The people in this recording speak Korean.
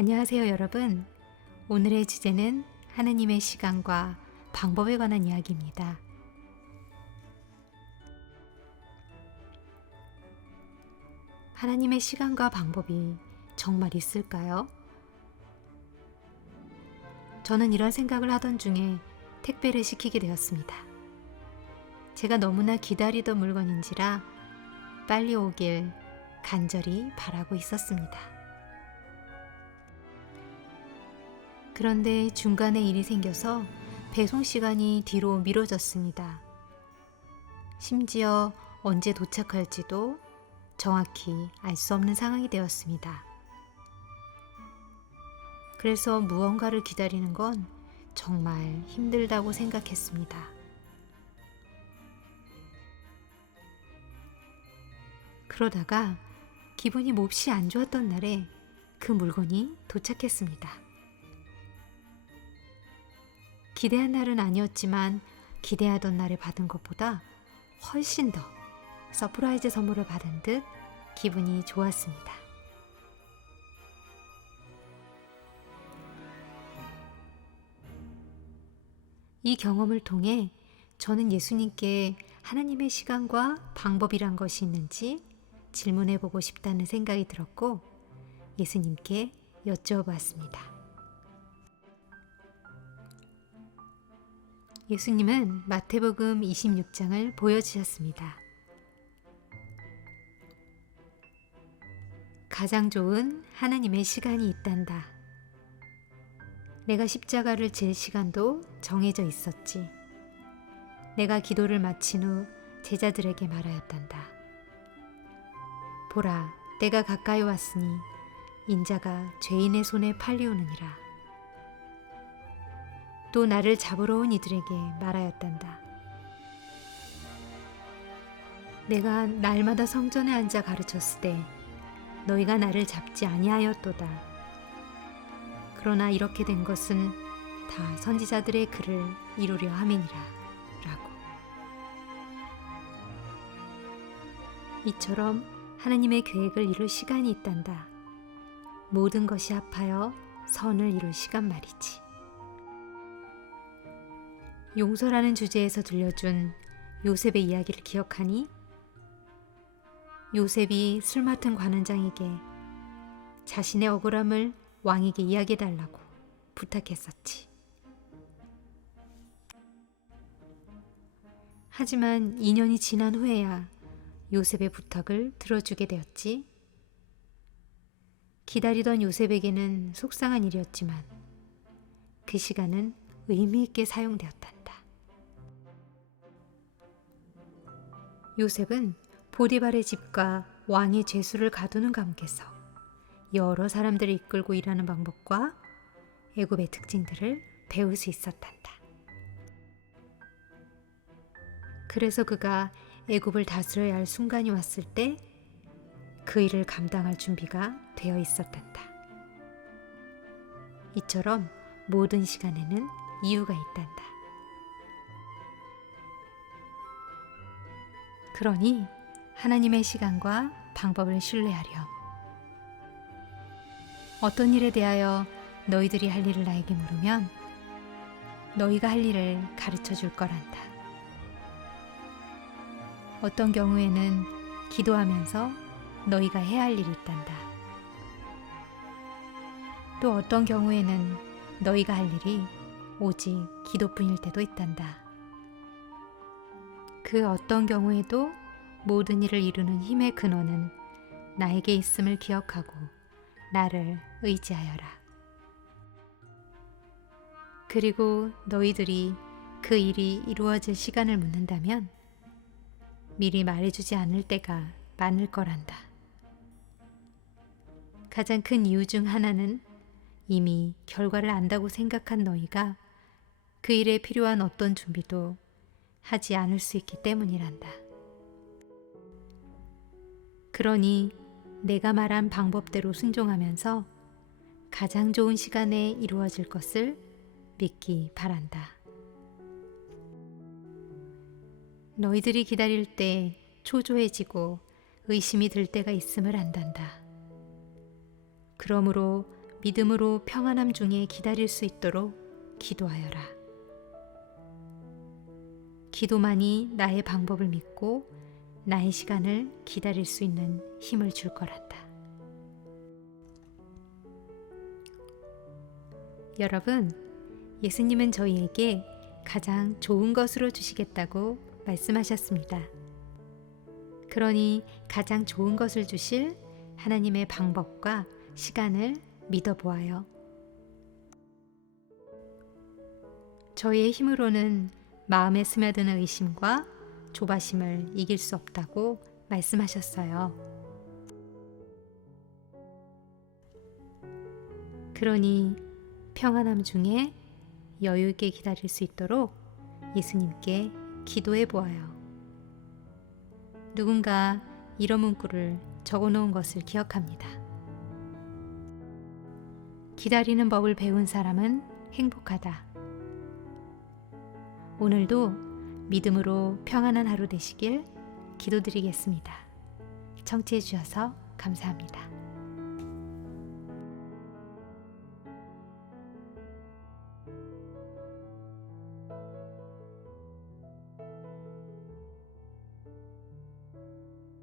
안녕하세요, 여러분. 오늘의 주제는 하나님의 시간과 방법에 관한 이야기입니다. 하나님의 시간과 방법이 정말 있을까요? 저는 이런 생각을 하던 중에 택배를 시키게 되었습니다. 제가 너무나 기다리던 물건인지라 빨리 오길 간절히 바라고 있었습니다. 그런데 중간에 일이 생겨서 배송 시간이 뒤로 미뤄졌습니다. 심지어 언제 도착할지도 정확히 알 수 없는 상황이 되었습니다. 그래서 무언가를 기다리는 건 정말 힘들다고 생각했습니다. 그러다가 기분이 몹시 안 좋았던 날에 그 물건이 도착했습니다. 기대한 날은 아니었지만 기대하던 날에 받은 것보다 훨씬 더 서프라이즈 선물을 받은 듯 기분이 좋았습니다. 이 경험을 통해 저는 예수님께 하나님의 시간과 방법이란 것이 있는지 질문해 보고 싶다는 생각이 들었고 예수님께 여쭤보았습니다. 예수님은 마태복음 26장을 보여주셨습니다. 가장 좋은 하나님의 시간이 있단다. 내가 십자가를 질 시간도 정해져 있었지. 내가 기도를 마친 후 제자들에게 말하였단다. 보라, 때가 가까이 왔으니 인자가 죄인의 손에 팔리우느니라. 또 나를 잡으러 온 이들에게 말하였단다. 내가 날마다 성전에 앉아 가르쳤을 때 너희가 나를 잡지 아니하였도다. 그러나 이렇게 된 것은 다 선지자들의 글을 이루려 함이니라. 라고. 이처럼 하나님의 계획을 이룰 시간이 있단다. 모든 것이 합하여 선을 이룰 시간 말이지. 용서라는 주제에서 들려준 요셉의 이야기를 기억하니? 요셉이 술 맡은 관원장에게 자신의 억울함을 왕에게 이야기해달라고 부탁했었지. 하지만 2년이 지난 후에야 요셉의 부탁을 들어주게 되었지. 기다리던 요셉에게는 속상한 일이었지만 그 시간은 의미 있게 사용되었단다. 요셉은 보디발의 집과 왕의 죄수를 가두는 감옥에서 여러 사람들을 이끌고 일하는 방법과 애굽의 특징들을 배울 수 있었단다. 그래서 그가 애굽을 다스려야 할 순간이 왔을 때 그 일을 감당할 준비가 되어 있었단다. 이처럼 모든 시간에는 이유가 있단다. 그러니 하나님의 시간과 방법을 신뢰하렴. 어떤 일에 대하여 너희들이 할 일을 나에게 물으면 너희가 할 일을 가르쳐 줄 거란다. 어떤 경우에는 기도하면서 너희가 해야 할 일이 있단다. 또 어떤 경우에는 너희가 할 일이 오직 기도뿐일 때도 있단다. 그 어떤 경우에도 모든 일을 이루는 힘의 근원은 나에게 있음을 기억하고 나를 의지하여라. 그리고 너희들이 그 일이 이루어질 시간을 묻는다면 미리 말해주지 않을 때가 많을 거란다. 가장 큰 이유 중 하나는 이미 결과를 안다고 생각한 너희가 그 일에 필요한 어떤 준비도 하지 않을 수 있기 때문이란다. 그러니 내가 말한 방법대로 순종하면서 가장 좋은 시간에 이루어질 것을 믿기 바란다. 너희들이 기다릴 때 초조해지고 의심이 들 때가 있음을 안단다. 그러므로 믿음으로 평안함 중에 기다릴 수 있도록 기도하여라. 기도만이 나의 방법을 믿고 나의 시간을 기다릴 수 있는 힘을 줄 거란다. 여러분, 예수님은 저희에게 가장 좋은 것으로 주시겠다고 말씀하셨습니다. 그러니 가장 좋은 것을 주실 하나님의 방법과 시간을 믿어보아요. 저희의 힘으로는 마음에 스며드는 의심과 조바심을 이길 수 없다고 말씀하셨어요. 그러니 평안함 중에 여유 있게 기다릴 수 있도록 예수님께 기도해 보아요. 누군가 이런 문구를 적어 놓은 것을 기억합니다. 기다리는 법을 배운 사람은 행복하다. 오늘도 믿음으로 평안한 하루 되시길 기도드리겠습니다. 청취해 주셔서 감사합니다.